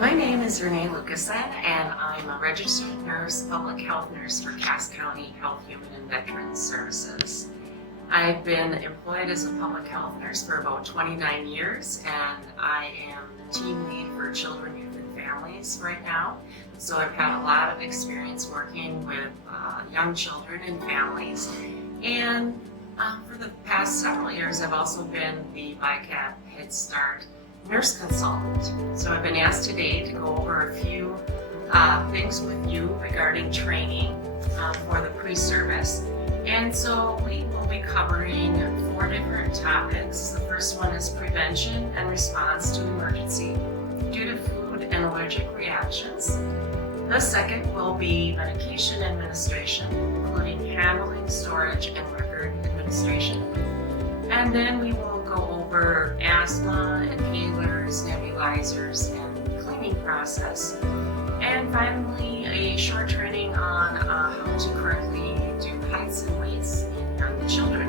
My name is Renee Lucasen, and I'm a registered nurse, public health nurse for Cass County Health, Human, and Veterans Services. I've been employed as a public health nurse for about 29 years, and I am the team lead for children, youth, and families right now. So I've had a lot of experience working with young children and families. And for the past several years, I've also been the BICAP Head Start nurse consultant. So I've been asked today to go over a few things with you regarding training for the pre-service. And so we will be covering 4 different topics. The first one is prevention and response to emergency due to food and allergic reactions. The second will be medication administration, including handling, storage, and record administration. And then we will go over asthma, inhalers, nebulizers, and cleaning process. And finally, a short training on how to correctly do heights and weights in young children.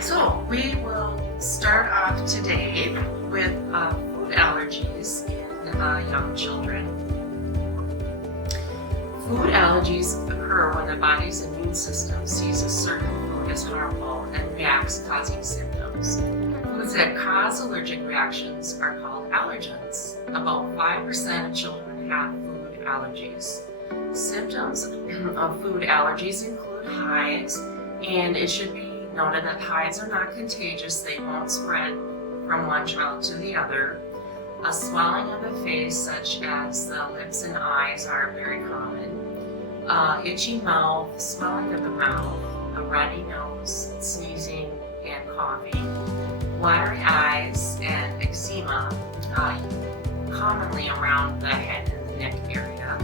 So we will start off today with food allergies in young children. Food allergies occur when the body's immune system sees a certain food as harmful and reacts, causing symptoms. Foods that cause allergic reactions are called allergens. About 5% of children have food allergies. Symptoms of food allergies include hives, and it should be noted that hives are not contagious. They won't spread from one child to the other. A swelling of the face, such as the lips and eyes, are very common. Itchy mouth, swelling of the mouth, a runny nose, sneezing, and coughing, watery eyes, and eczema, commonly around the head and the neck area,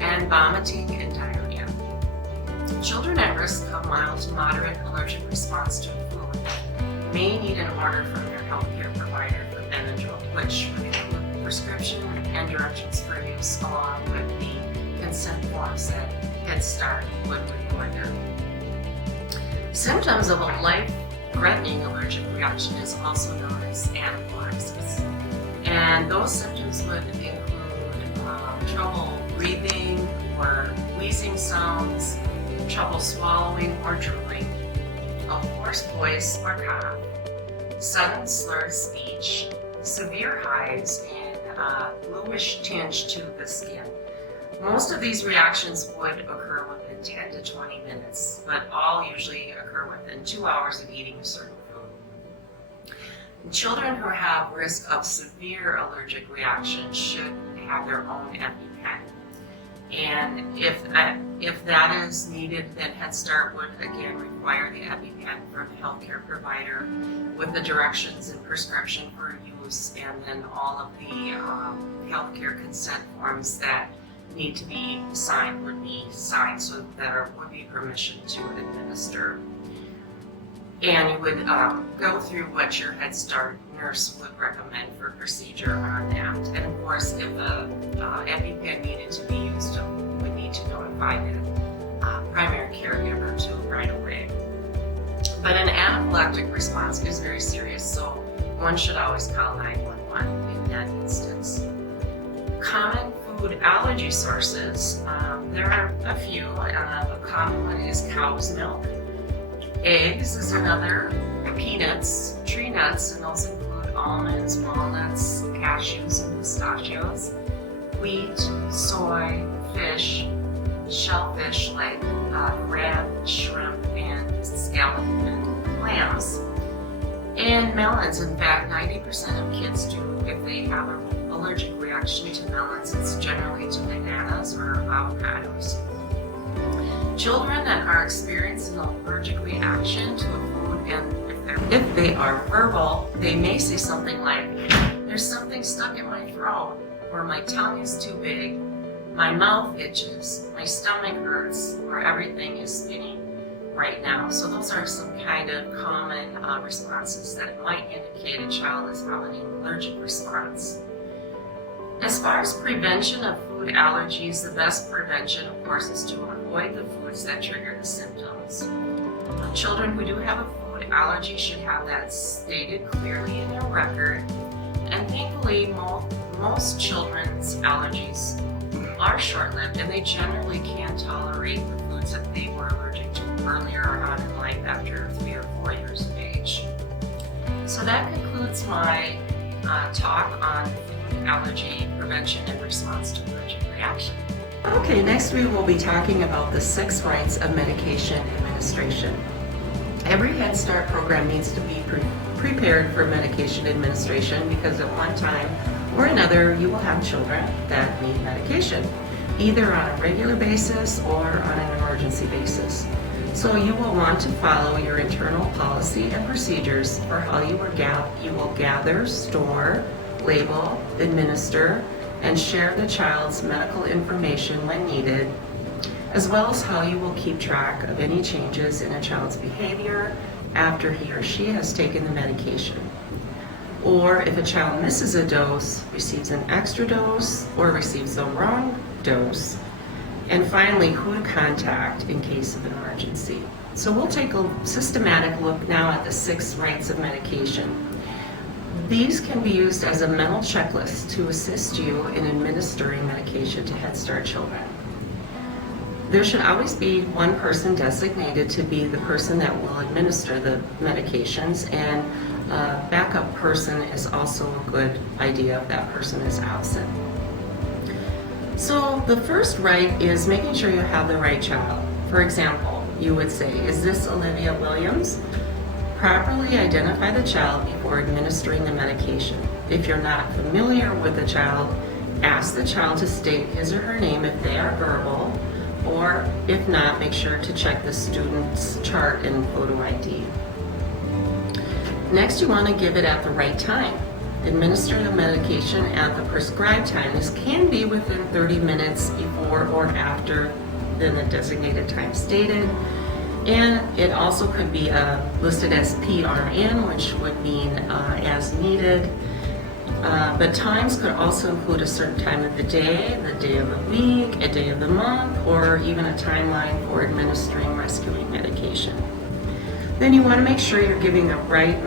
and vomiting and diarrhea. Children at risk of mild to moderate allergic response to food may need an order from their healthcare provider for Benadryl, which would include prescription and directions for use, along with the consent forms that Head Start would require. Symptoms of a life-threatening allergic reaction is also known as anaphylaxis. And those symptoms would include trouble breathing or wheezing sounds, trouble swallowing or drooling, a hoarse voice or cough, sudden slurred speech, severe hives, and bluish tinge to the skin. Most of these reactions would occur within 10 to 20 minutes, but all usually occur within 2 hours of eating a certain food. Children who have risk of severe allergic reaction should have their own EpiPen. And if that is needed, then Head Start would again require the EpiPen from a healthcare provider with the directions and prescription for use, and then all of the healthcare consent forms that need to be signed would be signed, so that there would be permission to administer. And you would go through what your Head Start nurse would recommend for procedure on that. And of course, if a EpiPen needed to be used, we would need to notify the primary caregiver too right away. But an anaphylactic response is very serious, so one should always call 911 in that instance. Common food allergy sources, there are a few. A common one is cow's milk. Eggs is another. Peanuts, tree nuts, and those include almonds, walnuts, cashews, and pistachios. Wheat, soy, fish, shellfish like crab, shrimp, and scallop, and clams. And melons. In fact, 90% of kids do if they have an allergic reaction to melons. It's generally to bananas or avocados. Children that are experiencing an allergic reaction to a food, and if they are verbal, they may say something like, "There's something stuck in my throat," or "My tongue is too big," "My mouth itches," "My stomach hurts," or "Everything is spinning right now." So those are some kind of common responses that might indicate a child is having an allergic response. As far as prevention of food allergies, the best prevention, of course, is to avoid the foods that trigger the symptoms. Children who do have a food allergy should have that stated clearly in their record. And thankfully, most children's allergies are short-lived, and they generally can tolerate the foods that they were allergic to earlier on in life after 3 or 4 years of age. So that concludes my talk on food allergy prevention in response to allergic reaction. Okay, next we will be talking about the 6 rights of medication administration. Every Head Start program needs to be prepared for medication administration because at one time or another you will have children that need medication, either on a regular basis or on an emergency basis. So you will want to follow your internal policy and procedures for how you will gather, store, label, administer, and share the child's medical information when needed, as well as how you will keep track of any changes in a child's behavior after he or she has taken the medication. Or if a child misses a dose, receives an extra dose, or receives the wrong dose. And finally, who to contact in case of an emergency. So we'll take a systematic look now at the 6 rights of medication. These can be used as a mental checklist to assist you in administering medication to Head Start children. There should always be one person designated to be the person that will administer the medications, and a backup person is also a good idea if that person is absent. So the first right is making sure you have the right child. For example, you would say, is this Olivia Williams? Properly identify the child before administering the medication. If you're not familiar with the child, ask the child to state his or her name if they are verbal, or if not, make sure to check the student's chart and photo ID. Next, you want to give it at the right time. Administer the medication at the prescribed time. This can be within 30 minutes before or after the designated time stated. And it also could be listed as PRN, which would mean as needed. But times could also include a certain time of the day of the week, a day of the month, or even a timeline for administering rescuing medication. Then you want to make sure you're giving the right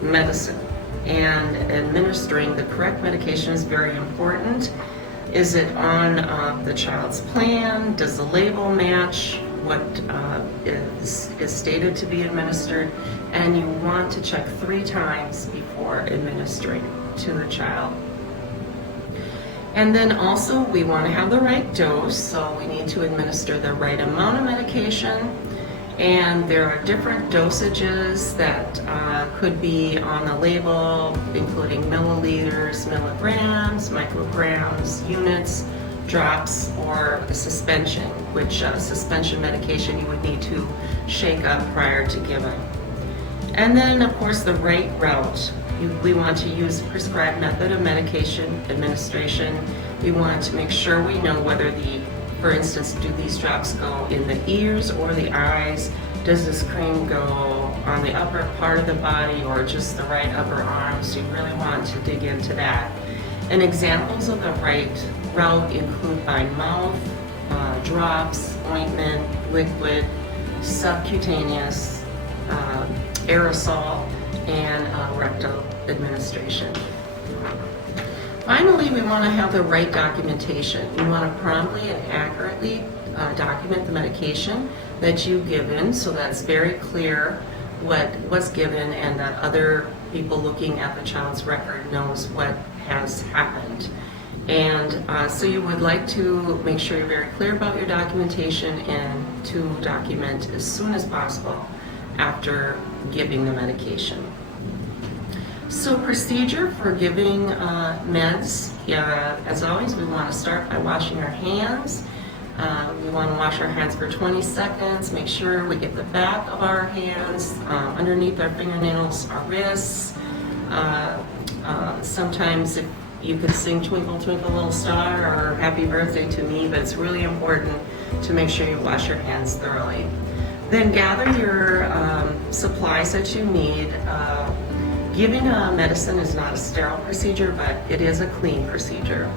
medicine, and administering the correct medication is very important. Is it on the child's plan? Does the label match what is stated to be administered? And you want to check 3 times before administering to the child. And then also we want to have the right dose, so we need to administer the right amount of medication. And there are different dosages that could be on the label, including milliliters, milligrams, micrograms, units, drops, or a suspension, which suspension medication you would need to shake up prior to giving. And then, of course, the right route. We want to use a prescribed method of medication administration. We want to make sure we know whether for instance, do these drops go in the ears or the eyes? Does this cream go on the upper part of the body or just the right upper arm? So you really want to dig into that. And examples of the right route include by mouth, drops, ointment, liquid, subcutaneous, aerosol, and rectal administration. Finally, we want to have the right documentation. We want to promptly and accurately document the medication that you've given, so that's very clear what was given and that other people looking at the child's record knows what has happened. And so you would like to make sure you're very clear about your documentation and to document as soon as possible after giving the medication. So procedure for giving meds, as always, we want to start by washing our hands. We want to wash our hands for 20 seconds, make sure we get the back of our hands, underneath our fingernails, our wrists. Sometimes if you could sing Twinkle Twinkle Little Star or Happy Birthday to Me, but it's really important to make sure you wash your hands thoroughly. Then gather your supplies that you need. Giving a medicine is not a sterile procedure, but it is a clean procedure.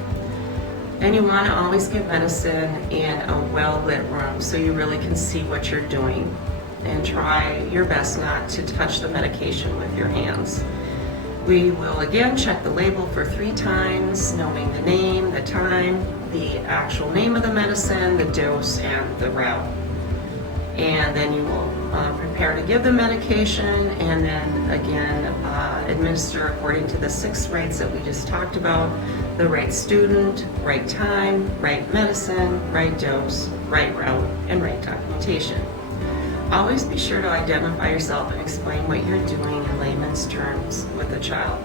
And you want to always give medicine in a well-lit room so you really can see what you're doing. And try your best not to touch the medication with your hands. We will again check the label for 3 times, knowing the name, the time, the actual name of the medicine, the dose, and the route. And then you will prepare to give the medication, and then again administer according to the 6 rights that we just talked about: the right student, right time, right medicine, right dose, right route, and right documentation. Always be sure to identify yourself and explain what you're doing in layman's terms with the child.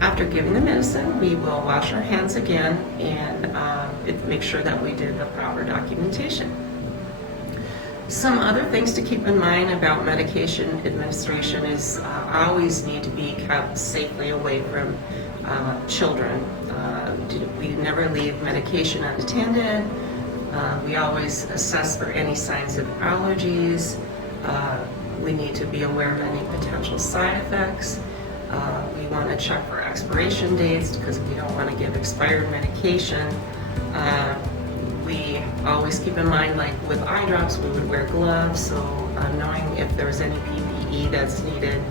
After giving the medicine, we will wash our hands again and make sure that we did the proper documentation. Some other things to keep in mind about medication administration is always need to be kept safely away from children. We never leave medication unattended. We always assess for any signs of allergies. We need to be aware of any potential side effects. We want to check for expiration dates because we don't want to give expired medication. We always keep in mind, like with eye drops, we would wear gloves, so knowing if there's any PPE that's needed.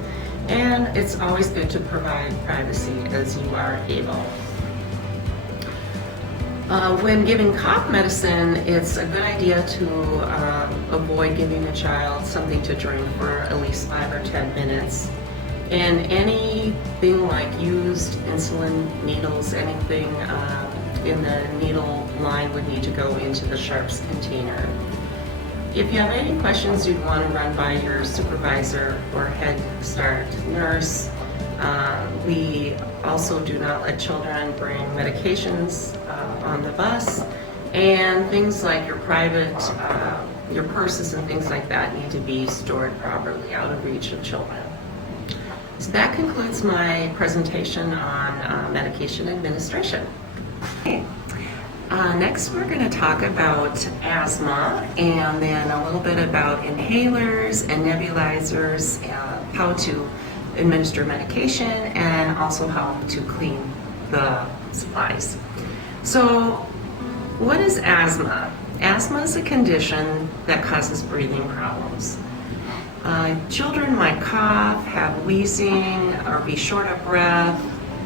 And it's always good to provide privacy as you are able. When giving cough medicine, it's a good idea to avoid giving a child something to drink for at least 5 or 10 minutes. And anything like used insulin needles, anything in the needle line would need to go into the sharps container. If you have any questions you'd want to run by your supervisor or Head Start nurse, we also do not let children bring medications on the bus, and things like your private, your purses and things like that need to be stored properly out of reach of children. So that concludes my presentation on medication administration. Okay. Next we're going to talk about asthma, and then a little bit about inhalers and nebulizers, how to administer medication, and also how to clean the supplies. So what is asthma? Asthma is a condition that causes breathing problems. Children might cough, have wheezing, or be short of breath.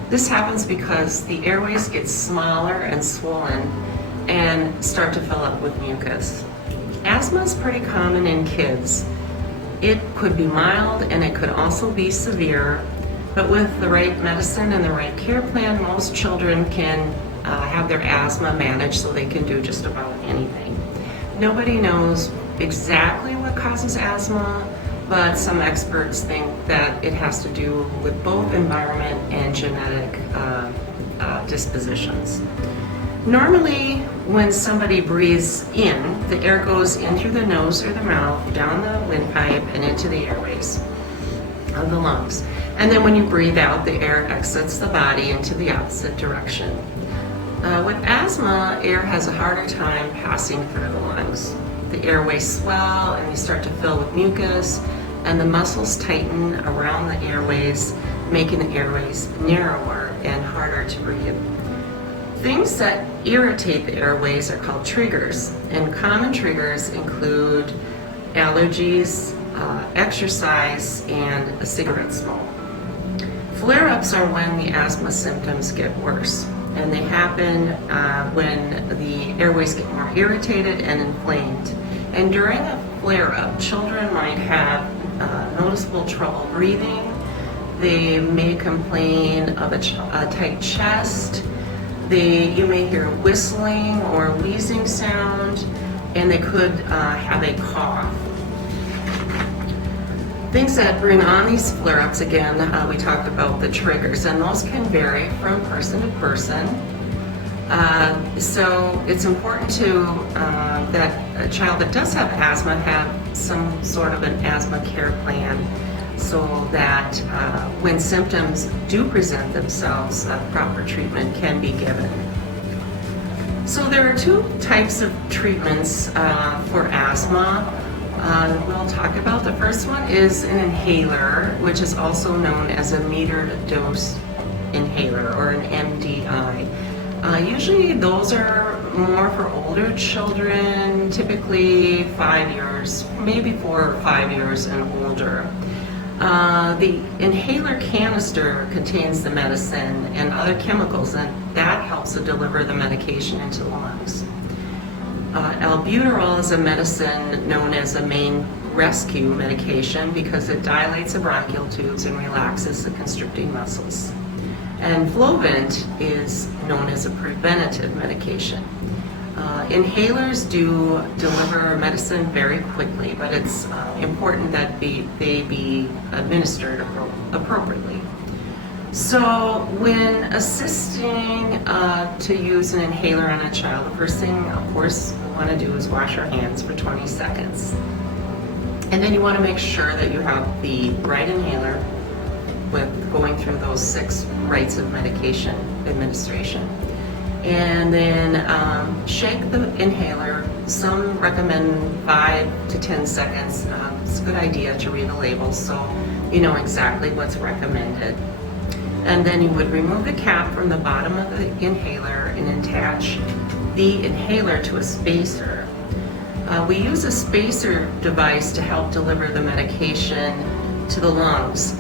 This happens because the airways get smaller and swollen and start to fill up with mucus. Asthma is pretty common in kids. It could be mild and it could also be severe, but with the right medicine and the right care plan, most children can have their asthma managed so they can do just about anything. Nobody knows exactly what causes asthma, but some experts think that it has to do with both environment and genetic dispositions. Normally, when somebody breathes in, the air goes in through the nose or the mouth, down the windpipe, and into the airways of the lungs. And then when you breathe out, the air exits the body into the opposite direction. With asthma, air has a harder time passing through the lungs. The airways swell and they start to fill with mucus, and the muscles tighten around the airways, making the airways narrower and harder to breathe. Things that irritate the airways are called triggers, and common triggers include allergies, exercise, and cigarette smoke. Flare-ups are when the asthma symptoms get worse, and they happen when the airways get more irritated and inflamed. And during a flare-up, children might have noticeable trouble breathing. They may complain of a tight chest. You may hear whistling or wheezing sound, and they could have a cough. Things that bring on these flare-ups, again, we talked about the triggers, and those can vary from person to person. So it's important to that a child that does have asthma have some sort of an asthma care plan, so that when symptoms do present themselves, proper treatment can be given. So there are 2 types of treatments for asthma. We'll talk about. The first one is an inhaler, which is also known as a metered dose inhaler, or an MDI. Usually those are more for older children, typically 5 years, maybe 4 or 5 years and older. The inhaler canister contains the medicine and other chemicals, and that helps to deliver the medication into the lungs. Albuterol is a medicine known as a main rescue medication because it dilates the bronchial tubes and relaxes the constricting muscles. And Flovent is known as a preventative medication. Inhalers do deliver medicine very quickly, but it's important that they be administered appropriately. So when assisting to use an inhaler on a child, the first thing, of course, we want to do is wash our hands for 20 seconds. And then you want to make sure that you have the right inhaler with going through those 6 rites of medication administration. And then shake the inhaler. Some recommend 5 to 10 seconds. It's a good idea to read the label so you know exactly what's recommended. And then you would remove the cap from the bottom of the inhaler and attach the inhaler to a spacer. We use a spacer device to help deliver the medication to the lungs.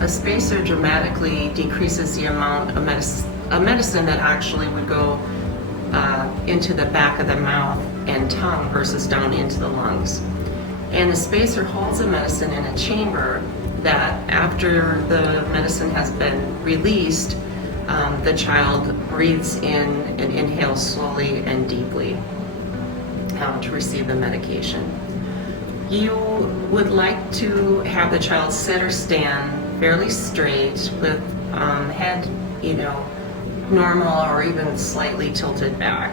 A spacer dramatically decreases the amount of medicine that actually would go into the back of the mouth and tongue versus down into the lungs. And the spacer holds the medicine in a chamber that after the medicine has been released, the child breathes in and inhales slowly and deeply to receive the medication. You would like to have the child sit or stand fairly straight with head, normal or even slightly tilted back.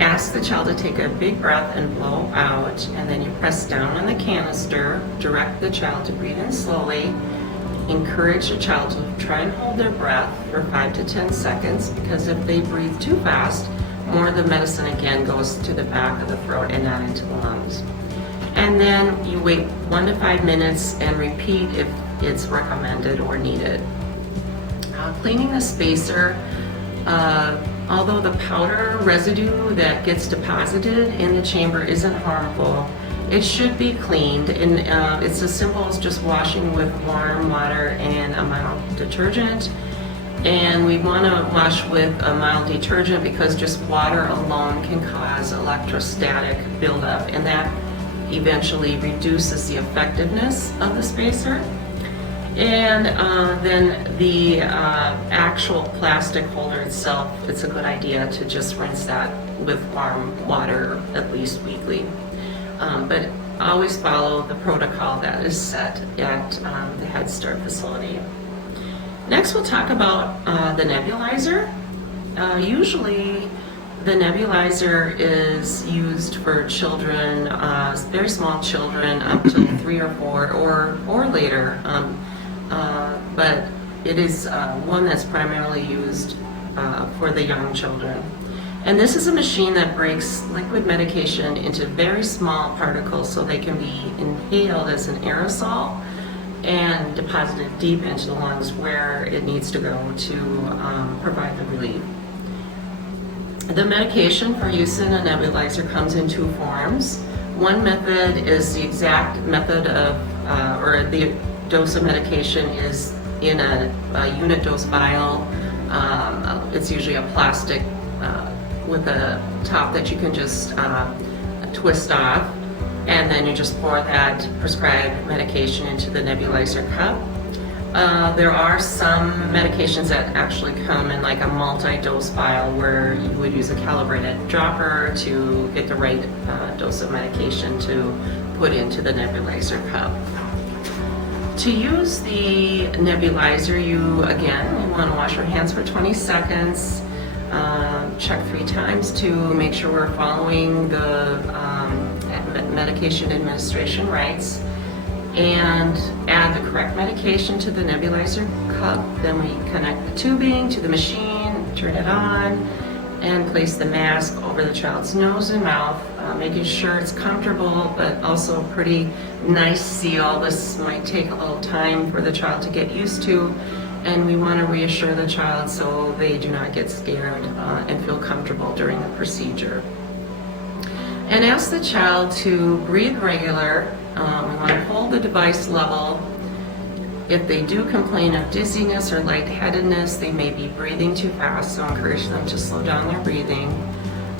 Ask the child to take a big breath and blow out, and then you press down on the canister, direct the child to breathe in slowly. Encourage the child to try and hold their breath for 5 to 10 seconds, because if they breathe too fast, more of the medicine again goes to the back of the throat and not into the lungs. And then you wait 1 to 5 minutes and repeat if it's recommended or needed. Cleaning the spacer, although the powder residue that gets deposited in the chamber isn't harmful, it should be cleaned, and it's as simple as just washing with warm water and a mild detergent. And we want to wash with a mild detergent because just water alone can cause electrostatic buildup, and that eventually reduces the effectiveness of the spacer. And then the actual plastic holder itself, it's a good idea to just rinse that with warm water at least weekly. But always follow the protocol that is set at the Head Start facility. Next, we'll talk about the nebulizer. Usually, the nebulizer is used for children, very small children, up to 3 or 4 or later. But it is one that's primarily used for the young children. And this is a machine that breaks liquid medication into very small particles so they can be inhaled as an aerosol and deposited deep into the lungs where it needs to go to provide the relief. The medication for use in a nebulizer comes in 2 forms. One method is the exact method of, or the dose of medication is in a unit dose vial. It's usually a plastic with a top that you can just twist off, and then you just pour that prescribed medication into the nebulizer cup. There are some medications that actually come in like a multi-dose vial where you would use a calibrated dropper to get the right dose of medication to put into the nebulizer cup. To use the nebulizer, you want to wash your hands for 20 seconds, check 3 times to make sure we're following the medication administration rights, and add the correct medication to the nebulizer cup. Then we connect the tubing to the machine, turn it on, and place the mask over the child's nose and mouth, making sure it's comfortable but also a pretty nice seal. This might take a little time for the child to get used to, and we want to reassure the child so they do not get scared and feel comfortable during the procedure. And ask the child to breathe regular. We want to hold the device level. If they do complain of dizziness or lightheadedness, they may be breathing too fast, so encourage them to slow down their breathing.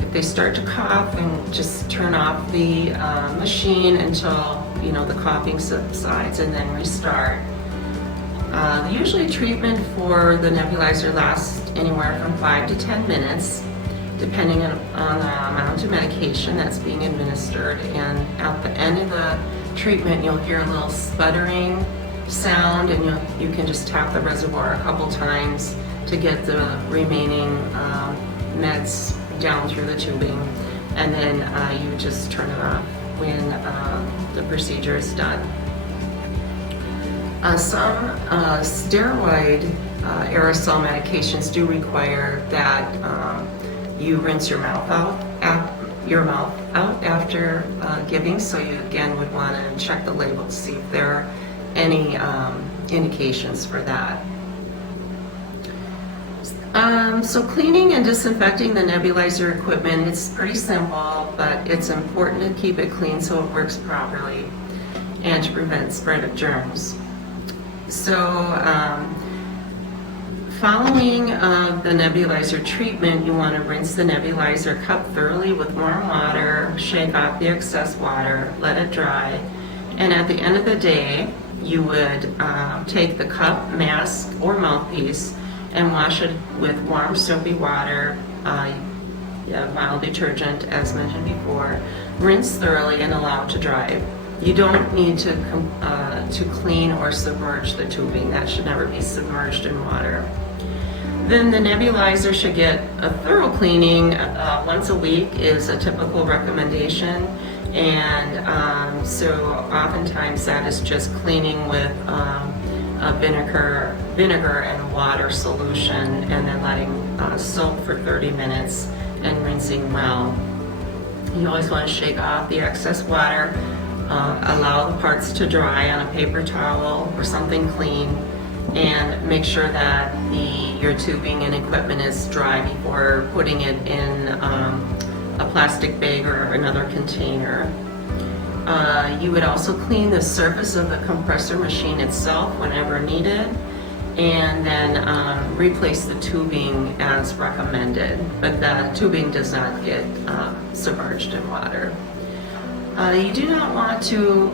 If they start to cough, and just turn off the machine until the coughing subsides, and then restart. Usually treatment for the nebulizer lasts anywhere from 5 to 10 minutes, depending on the amount of medication that's being administered. And at the end of the treatment, you'll hear a little sputtering sound, and you can just tap the reservoir a couple times to get the remaining meds down through the tubing, and then you just turn it off when the procedure is done. Some steroid aerosol medications do require that you rinse your mouth out after giving, so you again would want to check the label to see if there are any indications for that. So cleaning and disinfecting the nebulizer equipment, it's pretty simple, but it's important to keep it clean so it works properly and to prevent spread of germs. So following the nebulizer treatment, you want to rinse the nebulizer cup thoroughly with warm water, shake off the excess water, let it dry, and at the end of the day, you would take the cup, mask, or mouthpiece and wash it with warm soapy water, mild detergent as mentioned before, rinse thoroughly and allow it to dry. You don't need to clean or submerge the tubing. That should never be submerged in water. Then the nebulizer should get a thorough cleaning. Once a week is a typical recommendation, and so oftentimes that is just cleaning with a vinegar and water solution, and then letting soak for 30 minutes and rinsing well. You always want to shake off the excess water, allow the parts to dry on a paper towel or something clean, and make sure that your tubing and equipment is dry before putting it in a plastic bag or another container. You would also clean the surface of the compressor machine itself whenever needed, and then replace the tubing as recommended, but the tubing does not get submerged in water. You do not want to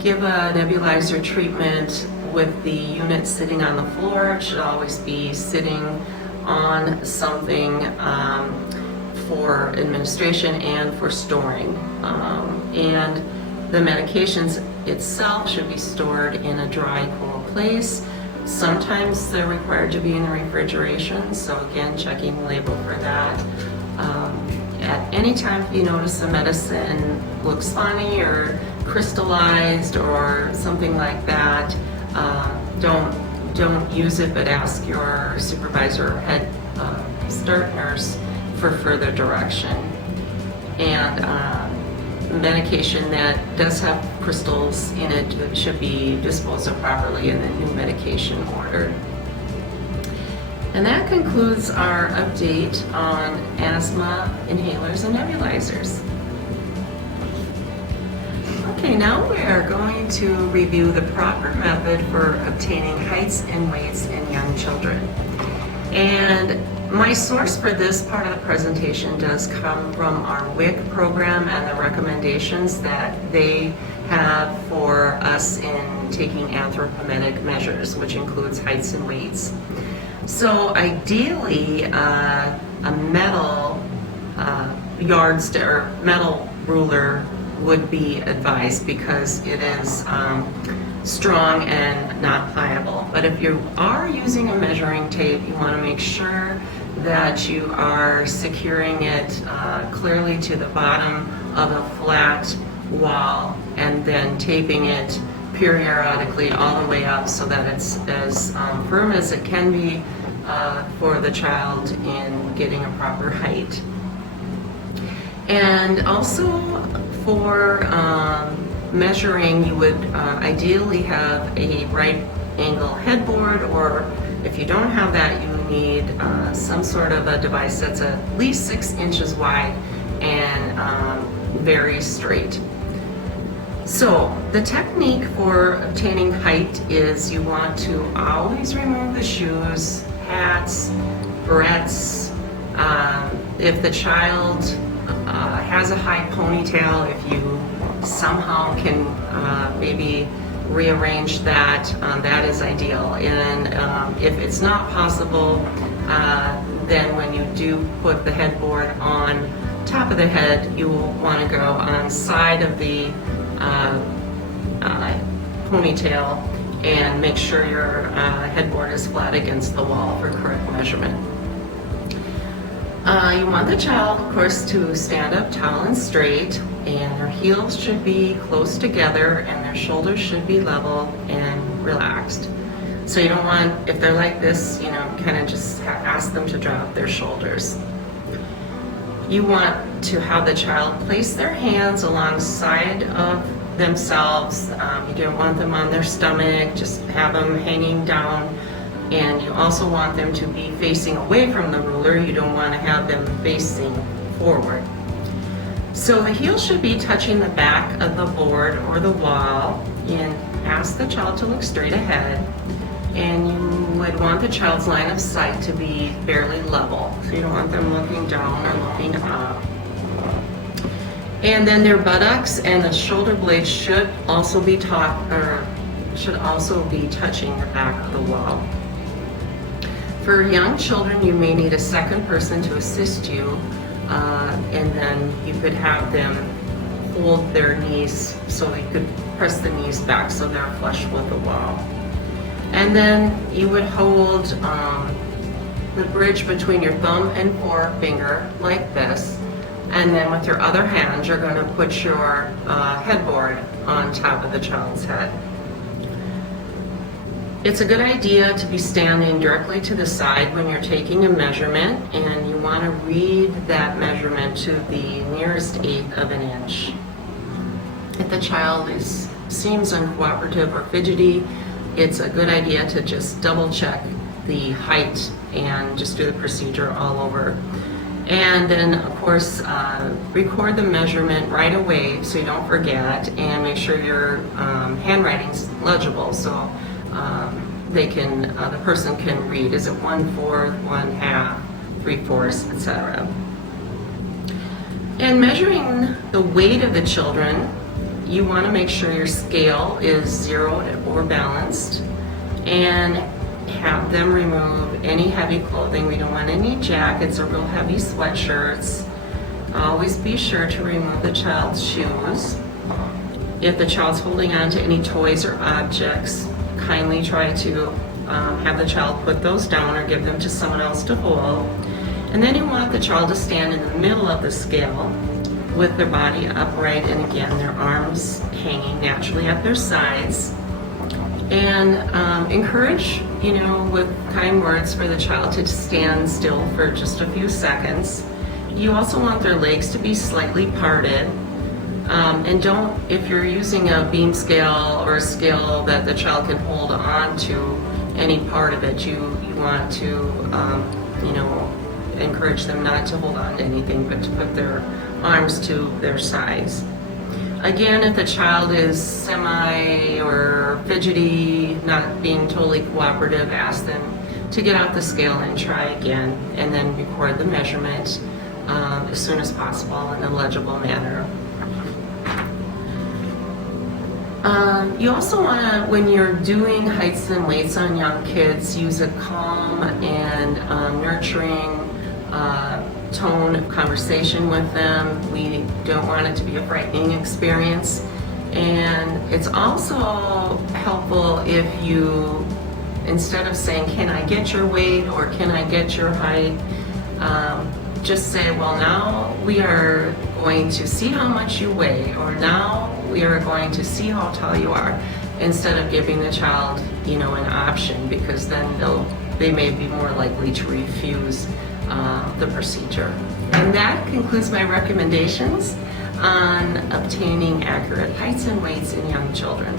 give a nebulizer treatment with the unit sitting on the floor. It should always be sitting on something for administration and for storing. And the medications itself should be stored in a dry, cool place. Sometimes they're required to be in the refrigeration, so again, checking the label for that. At any time if you notice the medicine looks funny or crystallized or something like that, don't use it, but ask your supervisor or head start nurse for further direction. And medication that does have crystals in it should be disposed of properly and then new medication ordered. And that concludes our update on asthma, inhalers, and nebulizers. Okay, now we are going to review the proper method for obtaining heights and weights in young children. And my source for this part of the presentation does come from our WIC program and the recommendations that they have for us in taking anthropometric measures, which includes heights and weights. So ideally, a metal yardstick or metal ruler would be advised because it is strong and not pliable. But if you are using a measuring tape, you want to make sure that you are securing it clearly to the bottom of a flat wall and then taping it periodically all the way up so that it's as firm as it can be for the child in getting a proper height. And also for measuring, you would ideally have a right angle headboard, or if you don't have that, you need some sort of a device that's at least 6 inches wide and very straight. So the technique for obtaining height is you want to always remove the shoes, hats, barrettes. If the child has a high ponytail, if you somehow can maybe rearrange that, that is ideal. And if it's not possible, then when you do put the headboard on top of the head, you will want to go on side of the ponytail and make sure your headboard is flat against the wall for correct measurement. You want the child, of course, to stand up tall and straight, and their heels should be close together and their shoulders should be level and relaxed. So you don't want, if they're like this, kind of just ask them to drop their shoulders. You want to have the child place their hands alongside of themselves. You don't want them on their stomach, just have them hanging down. And you also want them to be facing away from the ruler. You don't want to have them facing forward. So the heel should be touching the back of the board or the wall, and ask the child to look straight ahead. And you would want the child's line of sight to be fairly level. So you don't want them looking down or looking up. And then their buttocks and the shoulder blades should also be touching the back of the wall. For young children, you may need a second person to assist you, and then you could have them hold their knees so they could press the knees back so they're flush with the wall. And then you would hold the bridge between your thumb and forefinger like this, and then with your other hand you're going to put your headboard on top of the child's head. It's a good idea to be standing directly to the side when you're taking a measurement, and you want to read that measurement to the nearest eighth of an inch. If the child seems uncooperative or fidgety, it's a good idea to just double check the height and just do the procedure all over. And then, of course, record the measurement right away so you don't forget, and make sure your handwriting's legible so the person can read. Is it 1/4, 1/2, 3/4, etc. And measuring the weight of the children, you want to make sure your scale is zeroed or balanced, and have them remove any heavy clothing. We don't want any jackets or real heavy sweatshirts. Always be sure to remove the child's shoes. If the child's holding on to any toys or objects, kindly try to have the child put those down or give them to someone else to hold. And then you want the child to stand in the middle of the scale with their body upright, and again their arms hanging naturally at their sides. And encourage, with kind words for the child to stand still for just a few seconds. You also want their legs to be slightly parted. And don't, if you're using a beam scale or a scale that the child can hold on to any part of it, you want to, encourage them not to hold on to anything, but to put their arms to their sides. Again, if the child is semi or fidgety, not being totally cooperative, ask them to get off the scale and try again, and then record the measurement as soon as possible in a legible manner. You also want to, when you're doing heights and weights on young kids, use a calm and nurturing tone of conversation with them. We don't want it to be a frightening experience. And it's also helpful if you, instead of saying, "Can I get your weight?" or "Can I get your height?" Just say, "Well, now we are going to see how much you weigh," or "Now we are going to see how tall you are," instead of giving the child, an option, because then they may be more likely to refuse the procedure. And that concludes my recommendations on obtaining accurate heights and weights in young children.